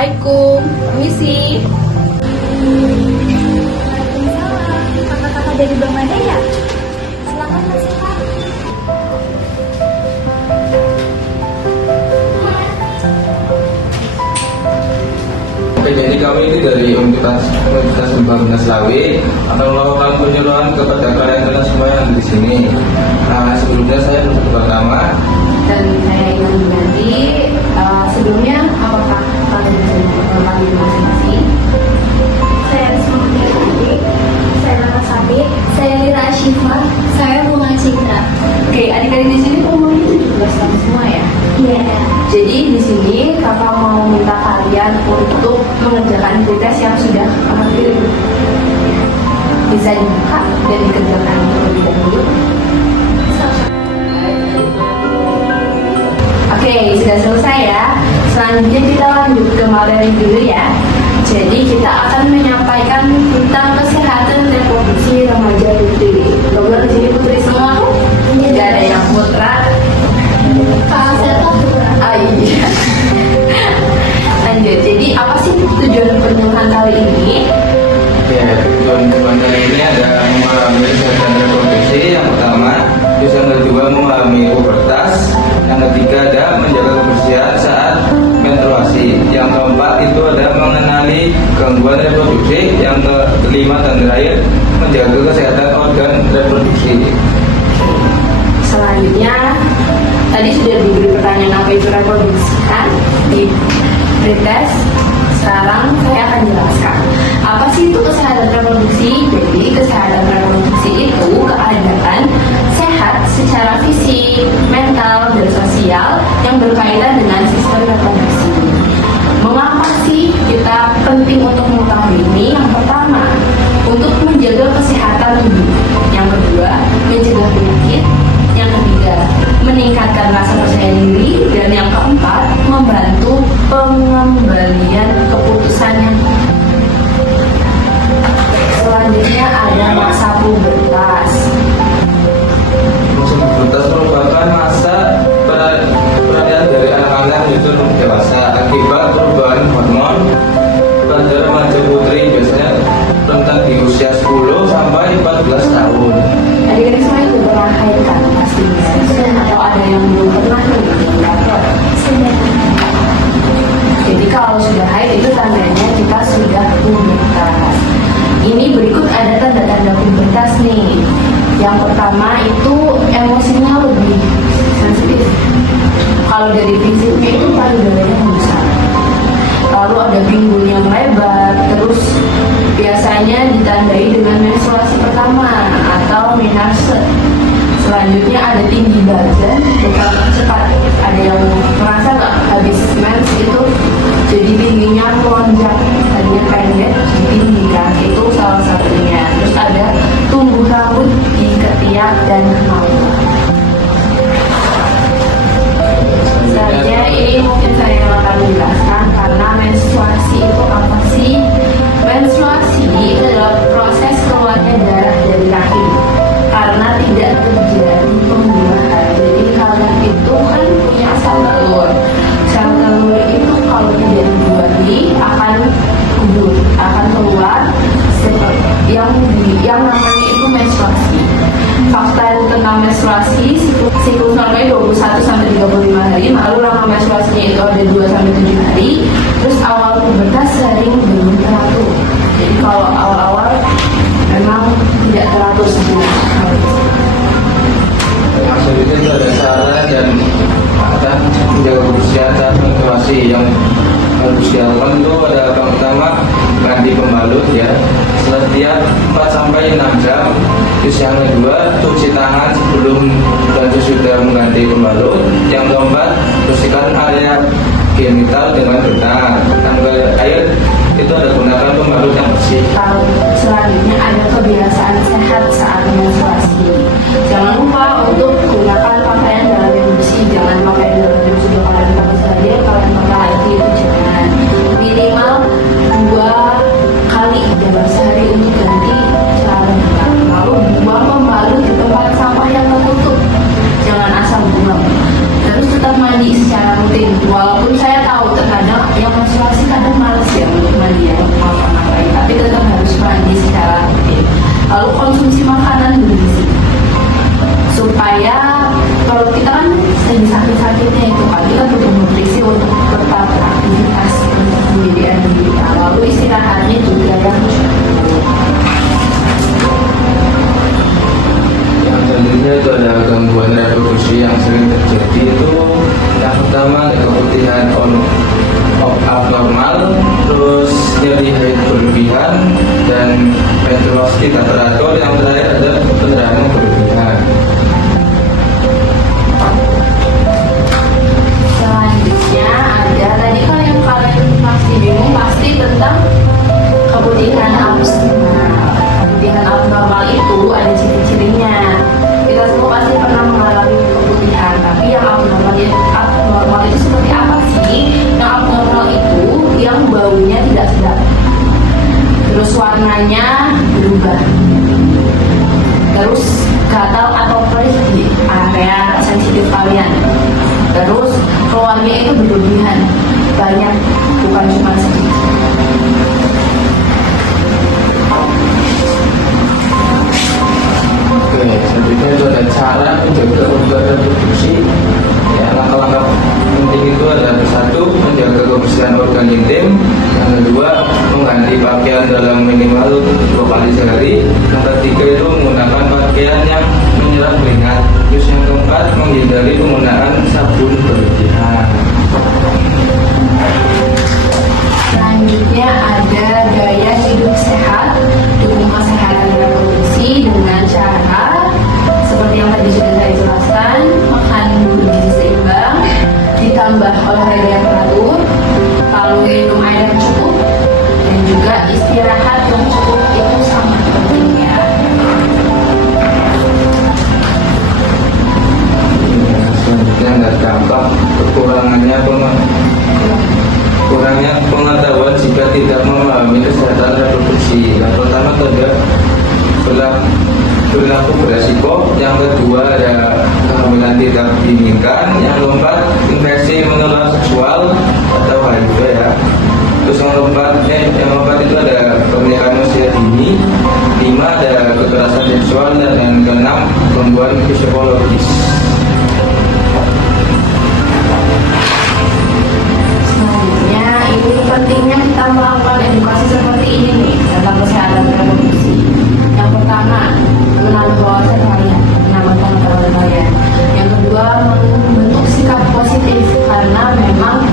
Assalamualaikum, permisi. Waalaikumsalam. Kakak-kakak dari Bang Mada ya? Silakan masuk, Kak. Oke, jadi kami ini dari Universitas Pembangunan Slawi akan melakukan penyuluhan kepada kalian semua yang di sini. Nah, sebelumnya saya pertama Dan saya ingin mengganti. Sebelumnya, apakah kalian bisa memperkenalkan diri masing-masing? Saya Risma Putri. Saya Nata Sabit. Saya Lira Ashifa. Saya Bunga Citra. Oke, adik-adik di sini umurnya 17 tahun semua ya. Iya. Jadi di sini kakak mau minta kalian untuk mengerjakan tes yang sudah kakak pilih. Bisa dibuka dan dikerjakan terlebih dahulu. Oke, sudah selesai ya. Selanjutnya kita lanjut ke materi dulu ya. Jadi kita akan menyampaikan tentang kesehatan reproduksi remaja putri. Dokter di sini putri semua? Tidak ada yang putra. Saya Putra. Ah iya. Lanjut. Jadi apa sih tujuan penyuluhan kali ini? ya, tujuan ini ada memahami kesehatan reproduksi yang pertama, terus yang kedua memahami pubertas, yang ketiga ada menjaga kebersihan saat menstruasi, yang keempat itu ada mengenali gangguan reproduksi, yang kelima dan terakhir menjaga kesehatan organ reproduksi. Selanjutnya tadi sudah diberi pertanyaan apa itu reproduksi kan di pretest. Sekarang saya akan jelaskan apa sih itu kesehatan reproduksi. Jadi kesehatan reproduksi itu keadaan sehat secara fisik, mental, dan sosial yang berkaitan dengan sistem reproduksi. Mengapa sih kita penting untuk mengetahui ini? Yang pertama, untuk menjaga kesehatan tubuh. Yang kedua, mencegah penyakit. Yang ketiga, meningkatkan rasa percaya diri. Dan yang keempat, membantu pengembalian keputusan yang selanjutnya ada masa pubertas. Masa pubertas merupakan masa peralihan dari anak-anak menuju dewasa akibat perubahan hormon pada remaja putri, biasanya rentang di usia 10 sampai 14 tahun. Adik-adik semua itu pernah haid kan pasti atau ada yang belum pernah nih yang dapat. Sudah. Jadi kalau sudah haid itu tandanya kita sudah pubertas. Ini berikut ada tanda-tanda pubertas nih. Yang pertama itu emosinya lebih sensitif. Kalau dari fisiknya itu payudaranya membesar. Lalu ada pinggul yang lebar. Terus biasanya ditandai dengan menstruasi pertama atau menarse. Selanjutnya ada tinggi badan bukan cepat. Ada yang merasa nggak habis mens itu jadi tingginya melonjak, tadinya pendek jadi tinggi kan, itu salah satunya. Terus ada tumbuh rambut di ketiak dan mata. Selanjutnya ini mungkin saya akan menjelaskan karena menstruasi itu apa sih? Menstruasi itu adalah proses keluarnya darah dari rahim karena tidak terjadi pembuahan. Jadi kalian itu kan punya sel telur. Sel telur itu kalau tidak dibuahi akan keluar yang namanya itu menstruasi. Fakta tentang menstruasi, siklus normalnya 21 sampai 35 hari, lalu lama menstruasinya itu ada 2 sampai 7 hari. Terus awal pubertas sering belum teratur. Jadi kalau awal-awal memang tidak teratur sebenarnya. Yang selanjutnya itu ada saran dan akan menjaga kebersihan saat menstruasi. Yang harus dilakukan itu ada yang pertama ganti pembalut ya setiap 4 sampai 6 jam. Terus yang kedua cuci tangan sebelum dan sudah mengganti pembalut. Yang keempat bersihkan area genital dengan benar. Yang terakhir itu ada gunakan pembalut yang bersih. Kalau selanjutnya ada kebiasaan sehat saat menstruasi. Jangan lupa untuk gunakan pakaian dalam yang bersih. Jangan pakai dalam yang sudah kalian pakai sehari, kalian pakai lagi itu jangan. Minimal 2 kali dalam sehari untuk ganti celana. Lalu buang pembalut di tempat sampah yang tertutup. Jangan asal buang. Terus tetap mandi secara rutin. Walaupun saya tahu terkadang yang menstruasi kadang Terus keluarnya itu berlebihan, banyak, bukan cuma sedikit. Oke, selanjutnya itu ada cara menjaga organ reproduksi. Ya, langkah-langkah penting itu adalah satu, menjaga kebersihan organ intim. Yang kedua, mengganti pakaian dalam minimal 2 kali sehari. Yang ketiga itu menggunakan pakaian yang menyerap keringat. Terus yang keempat, menghindari penggunaan sabun berlebihan. Selanjutnya ada gaya hidup sehat, dukung kesehatan reproduksi dengan cara seperti yang tadi sudah saya jelaskan, makan bergizi seimbang, ditambah olahraga yang teratur, lalu minum air yang cukup, dan juga istirahat yang cukup itu sangat penting ya. Selanjutnya ada dampak kurangnya pengetahuan jika tidak memahami kesehatan reproduksi. Yang pertama ada perilaku beresiko, yang kedua ada kehamilan tidak diinginkan, yang keempat infeksi menular seksual atau HIV ya. Terus yang keempat itu ada pernikahan usia dini, 5 ada kekerasan seksual, dan yang keenam gangguan psikologis. Selanjutnya ini pentingnya kita melakukan edukasi seperti ini nih tentang kesehatan reproduksi. Yang pertama, mengenal wawasan kalian, menambah pengetahuan kalian. Yang kedua, membentuk sikap positif karena memang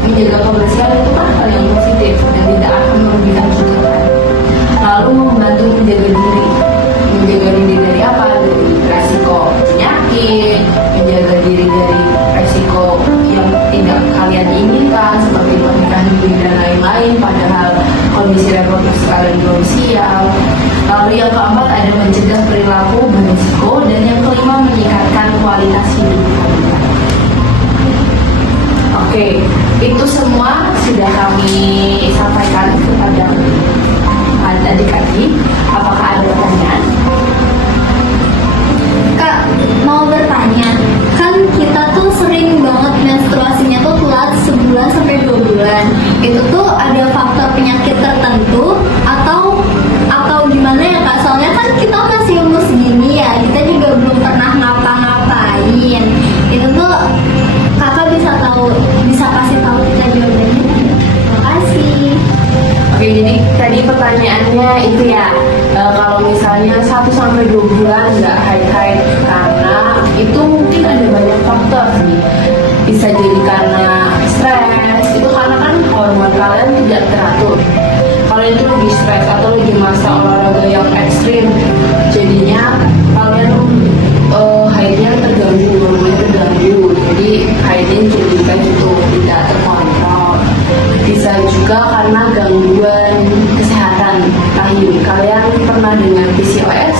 menjaga kebersihan itu kan hal yang positif dan tidak akan merugikan juga kan. Lalu membantu menjaga diri dari apa? Dari resiko penyakit, menjaga diri dari resiko yang tidak kalian inginkan seperti pernikahan dini dan lain-lain, padahal kondisi reproduksi kalian belum siap. Lalu yang keempat ada mencegah perilaku berisiko, dan yang kelima meningkatkan kualitas hidup kalian. Oke, itu semua sudah kami sampaikan kepada adik-adik. Apakah ada pertanyaan? Kak, mau bertanya, kan kita tuh sering banget menstruasinya tuh telat sebulan sampai 2 bulan. Itu tuh ada faktor penyakit tertentu atau gimana ya Kak? Soalnya kan kita masih umur segini ya, kita juga belum pernah ngapa-ngapain. Itu tuh Kakak bisa kasih tahu kita jawabannya. Terima kasih. Oke, jadi tadi pertanyaannya itu ya, kalau misalnya 1-2 bulan nggak haid karena itu mungkin ada banyak faktor sih. Bisa jadi karena stres, itu karena kan hormon kalian tidak teratur. Kalian itu lagi stres atau lagi masa olahraga yang ekstrim, jadinya kalian haidnya terganggu, hormonnya terganggu, jadi haidnya jadi kayak gitu, tidak terkontrol. Bisa juga karena gangguan kesehatan rahim. Kalian pernah dengar PCOS?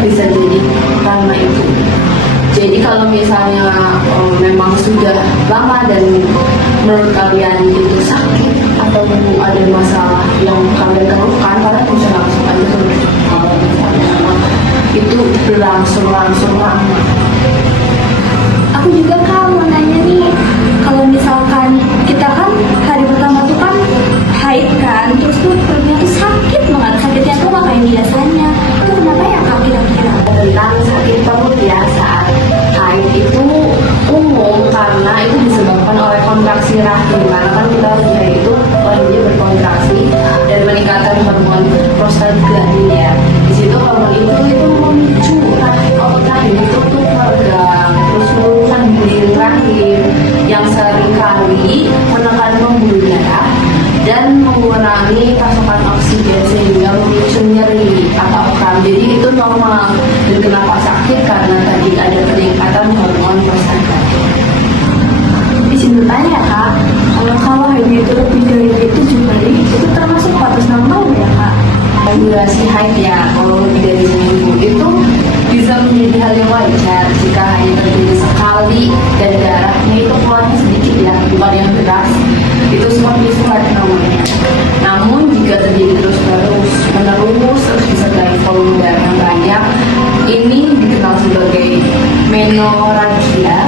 Bisa jadi karena itu. Jadi kalau misalnya memang sudah lama dan menurut kalian itu sakit atau ada masalah yang kalian keluhkan, kalian bisa langsung aja ke kalau misalnya itu berlangsung lama. Aku juga Kak mau nanya nih, kalau misalkan kita kan hari pertama tuh kan haid kan, terus tuh perutnya tuh sakit banget, sakitnya tuh nggak kayak biasanya. Itu kenapa ya Kak kira-kira? Tentang sakit perut ya saat haid itu umum karena itu disebabkan oleh kontraksi rahim, karena kan kita lagi haid itu rahimnya berkontraksi dan meningkatkan hormon prostaglandin ya. Di situ hormon itu memicu rahim itu tuh tegang, terus menurunkan bulir rahim yang seringkali menekan pembuluh darah dan mengurangi pasokan oksigen sehingga memicu nyeri atau kram. Jadi itu normal. Dan kenapa sakit? Karena tadi ada peningkatan hormon prostaglandin. Izin bertanya ya Kak, kalau haidnya itu lebih dari 7 hari, itu termasuk batas normal ya Kak? Durasi haid ya, kalau lebih dari seminggu itu bisa menjadi hal yang wajar jika hanya terjadi sekali dan darahnya itu keluarnya sedikit ya, bukan yang deras. Itu seperti surat namanya. Namun jika terjadi terus-menerus disertai volume darah yang banyak, ini dikenal sebagai menorrhagia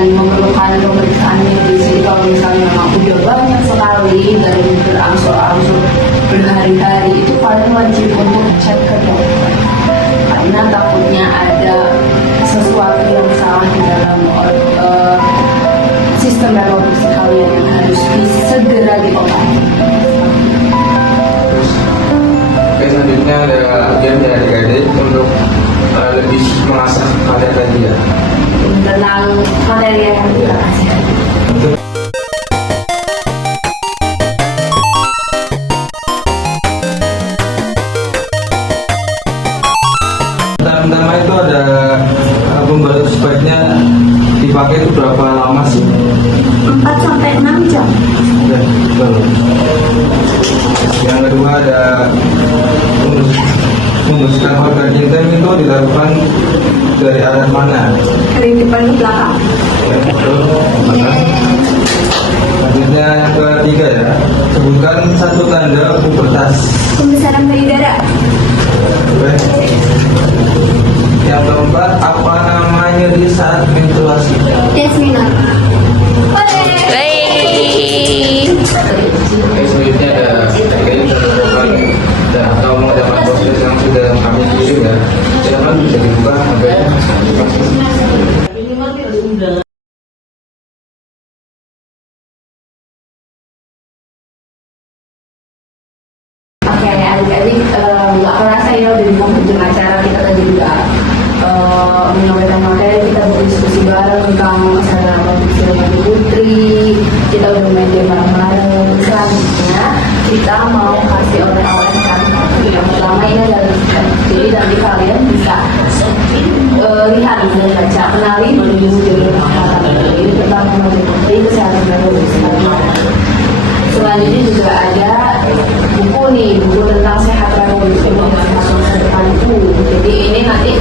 dan memerlukan pemeriksaan medis. Jadi kalau misalnya memang udah banyak sekali dan berangsur-angsur berhari-hari, itu kalian wajib untuk cek ke dokter karena takutnya ada sesuatu yang salah di dalam sistem reproduksi kalian yang harus segera diobati. Terus oke, selanjutnya ada game dari adik-adik untuk lebih mengasah kalian tadi ya. Tentang materi yang kita kasih. Pertama itu ada pembalut sebaiknya dipakai itu berapa lama sih? 4 sampai 6 jam. Udah, betul. Yang kedua ada membuskan organ intim itu dilakukan dari arah mana? Dari depan ke belakang. Ya, betul. Mana? Selanjutnya yang ketiga ya, sebutkan satu tanda pubertas. Pembesaran payudara. Oke. Yang keempat, apa namanya di saat menstruasi? Desminor. Oke, selanjutnya ada kayak melakukan dan atau mengadakan proses yang sudah kami kirim ya. Silakan bisa dibuka sampai Oke, adik-adik nggak kerasa ya udah di penghujung acara kita tadi juga menyampaikan materi, kita berdiskusi bareng tentang masalah produksi remaja putri, kita udah main game bareng-bareng. Selanjutnya kita mau kasih oleh-oleh kan. Yang pertama ini adalah lipstick. Jadi nanti kalian bisa lihat dan baca, kenali dulu jalur kesehatan ini tentang remaja putri, kesehatan reproduksi. Selanjutnya juga ada buku nih, buku tentang sehat reproduksi dan masa depan itu. Jadi ini nanti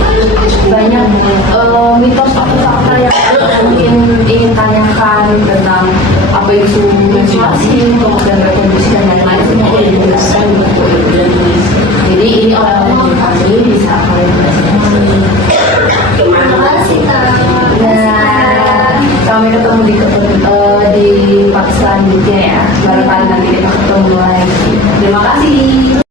banyak mitos atau fakta yang mungkin ingin tanyakan tentang apa itu menstruasi, kemudian reproduksi dan lain-lain, semua udah dijelaskan di buku itu. Jadi ini oleh-oleh kami bisa kalian baca. Terima kasih, Kak. Nah, sampai ketemu di part selanjutnya ya.